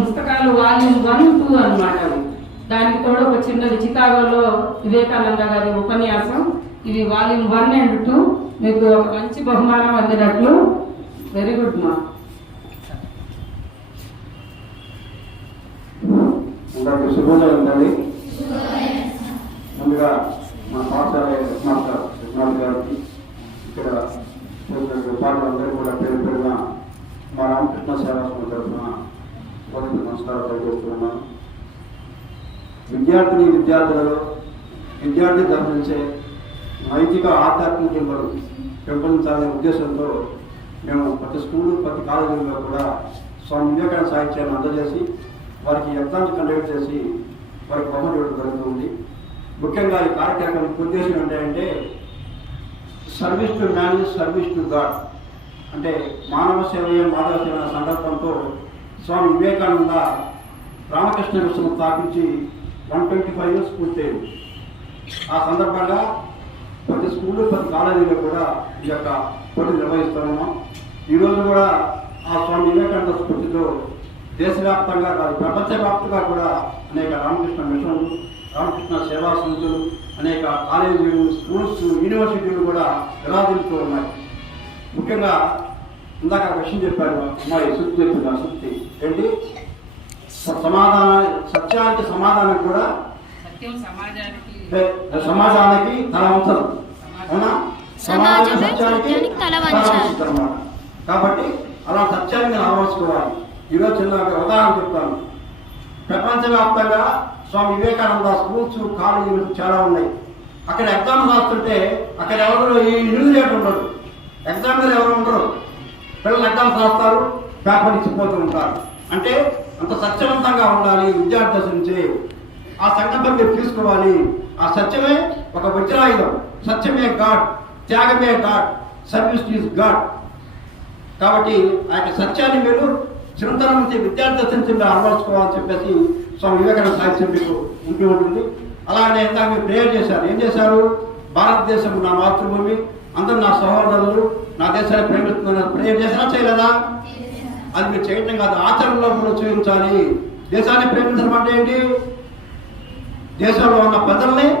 పుస్తకాలు volume one two అనమాట దానికి తోడు ఒక చిన్నది చికాగోలో వివేకానంద గారి ఉపన్యాసం. ఇది వాల్యూమ్ వన్ అండ్ టూ. మీకు ఒక మంచి బహుమానం అందినట్లు. వెరీ గుడ్ మా శుభోదయం అండి ముందుగా మా పాఠశాల మాస్టర్ కృష్ణాథ్ గారికి ఇక్కడ పాటలందరూ కూడా పేరు పేరున మా రామకృష్ణ సేవాశ్రమం తరఫున మొదటి నమస్కారం తెలియజేస్తున్నాను విద్యార్థిని విద్యార్థులలో విద్యార్థి ధరించే నైతిక ఆధ్యాత్మిక విలువలు పెంపొందించాలనే ఉద్దేశంతో మేము ప్రతి స్కూలు ప్రతి కాలేజీలో కూడా స్వామి వివేకానంద సాహిత్యాన్ని అందజేసి వారికి ఎగ్జామ్స్ కండక్ట్ చేసి వారికి బహుమతి ఇవ్వడం జరుగుతుంది ముఖ్యంగా ఈ కార్యక్రమం ఉద్దేశం ఏంటంటే service to man service to God అంటే మానవ సేవ మాధవ సేవ సంకల్పంతో స్వామి వివేకానంద రామకృష్ణ మిషన్ స్థాపించి వన్ ట్వంటీ ఫైవ్ ఇయర్స్ పూర్తయింది. ఆ సందర్భంగా ప్రతి స్కూలు ప్రతి కాలేజీలో కూడా ఈ యొక్క పోటీ నిర్వహిస్తూ ఈరోజు కూడా ఆ స్వామి వివేకానంద స్ఫూర్తితో దేశవ్యాప్తంగా కాదు ప్రపంచవ్యాప్తంగా కూడా అనేక రామకృష్ణ మిషన్లు రామకృష్ణ సేవా సంస్థలు అనేక కాలేజీలు స్కూల్స్ యూనివర్సిటీలు కూడా విరాజిల్లుతూ ఉన్నాయి? ముఖ్యంగా ఇందాక విషయం చెప్పారు అమ్మాయి సుత్తి చెప్పింది ఆ ఏంటి? సమాధాన సత్యానికి సమాధానం కూడా సత్యం సమాజానికి తల వంచదు. అవునా? సత్యానికి తల. కాబట్టి అలా సత్యాన్ని నేను అలవర్చుకోవాలి ఈరోజు చిన్న ఉదాహరణ చెప్తాను. ప్రపంచవ్యాప్తంగా స్వామి వివేకానంద స్కూల్స్ కాలేజీలు చాలా ఉన్నాయి. అక్కడ ఎగ్జామ్ రాస్తుంటే అక్కడ ఎవరు ఈ ఇన్విజిలేటర్ ఉండరు ఎగ్జామినర్ ఎవరు ఉండరు. పిల్లలు ఎగ్జామ్స్ రాస్తారు పేపర్ ఇచ్చిపోతూ ఉంటారు. అంటే అంత సత్యవంతంగా ఉండాలి విద్యార్థి నుంచి. ఆ సంకల్పం మీరు తీసుకోవాలి. ఆ సత్యమే ఒక వజ్రాయుధం. సత్యమే గాడ్. త్యాగమే గాడ్. Service is God. కాబట్టి ఆ యొక్క సత్యాన్ని మీరు చిరంతరం నుంచి విద్యార్థి దశ నుంచి మీరు అలవర్చుకోవాలని చెప్పేసి స్వామి వివేకానంద సాహిత్యం మీకు ఉంటూ ఉంటుంది. అలాగే ఇందాక మీరు ప్రేయర్ చేశారు. ఏం చేశారు? భారతదేశం నా మాతృభూమి. అందరూ నా సహోదరులు. నా దేశాన్ని ప్రేమిస్తున్నారు ప్రేయర్ చేసినా చేయలేదా? అది మీరు చేయటం కాదు ఆచరణలో కూడా చూపించాలి. దేశాన్ని ప్రేమించడం అంటే ఏంటి? దేశంలో ఉన్న ప్రజల్ని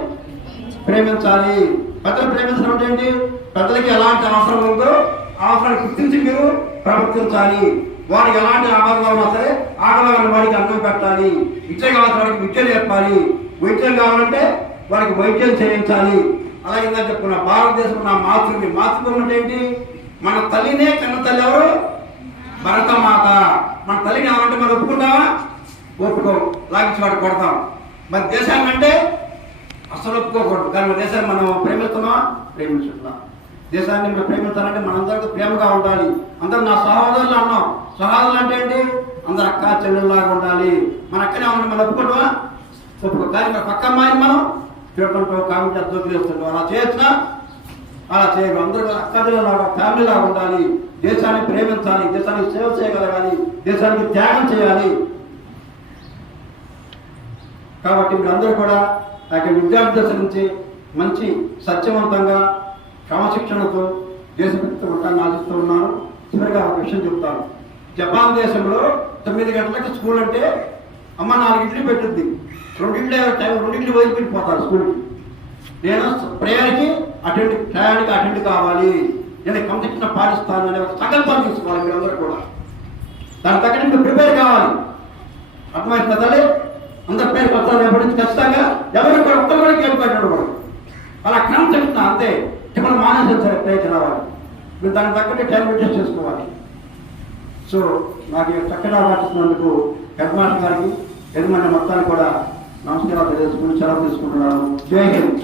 ప్రేమించాలి. ప్రజలు ప్రేమించడం అంటే ఏంటి? ప్రజలకి ఎలాంటి అవసరం ఉందో ఆ అవసరాన్ని గుర్తించి మీరు ప్రవర్తించాలి. వారికి ఎలాంటి ఆహారంగా ఉన్నా సరే ఆకలి వారికి అన్నం పెట్టాలి. విద్య కావాల్సిన వారికి విద్య నేర్పాలి. వైద్యం కావాలంటే వారికి వైద్యం చేయించాలి. అలాగే ఇందాక చెప్పుకున్న భారతదేశం నా మాతృని మాతృత్వం అంటే ఏంటి? మన తల్లినే కన్న తల్లి ఎవరు? భరతమాత. మన తల్లిని ఎవరంటే మనం ఒప్పుకుంటామా? ఒప్పుకోం. లాగించి వాడు కొడతాం. మరి దేశాన్ని అంటే అసలు ఒప్పుకోకూడదు. కానీ మన దేశాన్ని మనం ప్రేమిస్తున్నామా? ప్రేమించుతున్నాం దేశాన్ని మనం ప్రేమించాలంటే మనందరికీ ప్రేమగా ఉండాలి. అందరూ నా సహోదరులు అన్నాం. సహోదరులు అంటే ఏంటి? అందరు అక్క చెల్లెల్లాగా ఉండాలి. మన అక్కనే ఉండి మనం ఒప్పుకుంటామా? ఒప్పుకో. కానీ మన పక్క అమ్మాయిని మనం తిరగటంతో కామెంట్ దొరికిస్తుంటాం అలా చేసినా అలా చేయడం అందరూ అక్కడిలాగా ఫ్యామిలీ లాగా ఉండాలి. దేశాన్ని ప్రేమించాలి. దేశానికి సేవ చేయగలగాలి. దేశానికి త్యాగం చేయాలి. కాబట్టి మీరందరూ కూడా ఆ యొక్క విద్యార్థి దశ నుంచి మంచి సత్యవంతంగా క్రమశిక్షణతో దేశభక్తి ఉంటాన్ని ఆశిస్తూ ఉన్నాను చివరిగా ఒక విషయం చెప్తాను. జపాన్ దేశంలో తొమ్మిది గంటలకి స్కూల్ అంటే అమ్మ నాలుగు పెట్టుద్ది. రెండింటి టైం రెండింటికి వదిలిపెట్టిపోతారు స్కూల్కి. నేను ప్రేయర్కి అటెండ్ టయానికి అటెండ్ కావాలి. నేను క్రమశిక్షణ పాటిస్తాను అనే ఒక సంకల్పాన్ని తీసుకోవాలి మీరందరూ కూడా. దాని తగ్గట్టు మీరు ప్రిపేర్ కావాలి. అర్థమైంది తల్లి? అందరి పేరు పత్రాలు రేపటి ఖచ్చితంగా ఎవరు కూడా ఒక్కరు కూడా గేమ్ పెట్టకూడదు అలా చెప్తున్నా అంతే. ఇప్పుడు మానేసారు సరే ప్రేయర్ రావాలి. మీరు దానికి తగ్గట్టు టైం అడ్జస్ట్ చేసుకోవాలి. సో నాకు చక్కగా అలవాటిస్తున్నందుకు హెడ్ మాస్టర్ గారికి యజమాని మొత్తానికి కూడా నమస్కారాలు తెలుసుకుని సెలవు తీసుకుంటున్నాను జై హింద్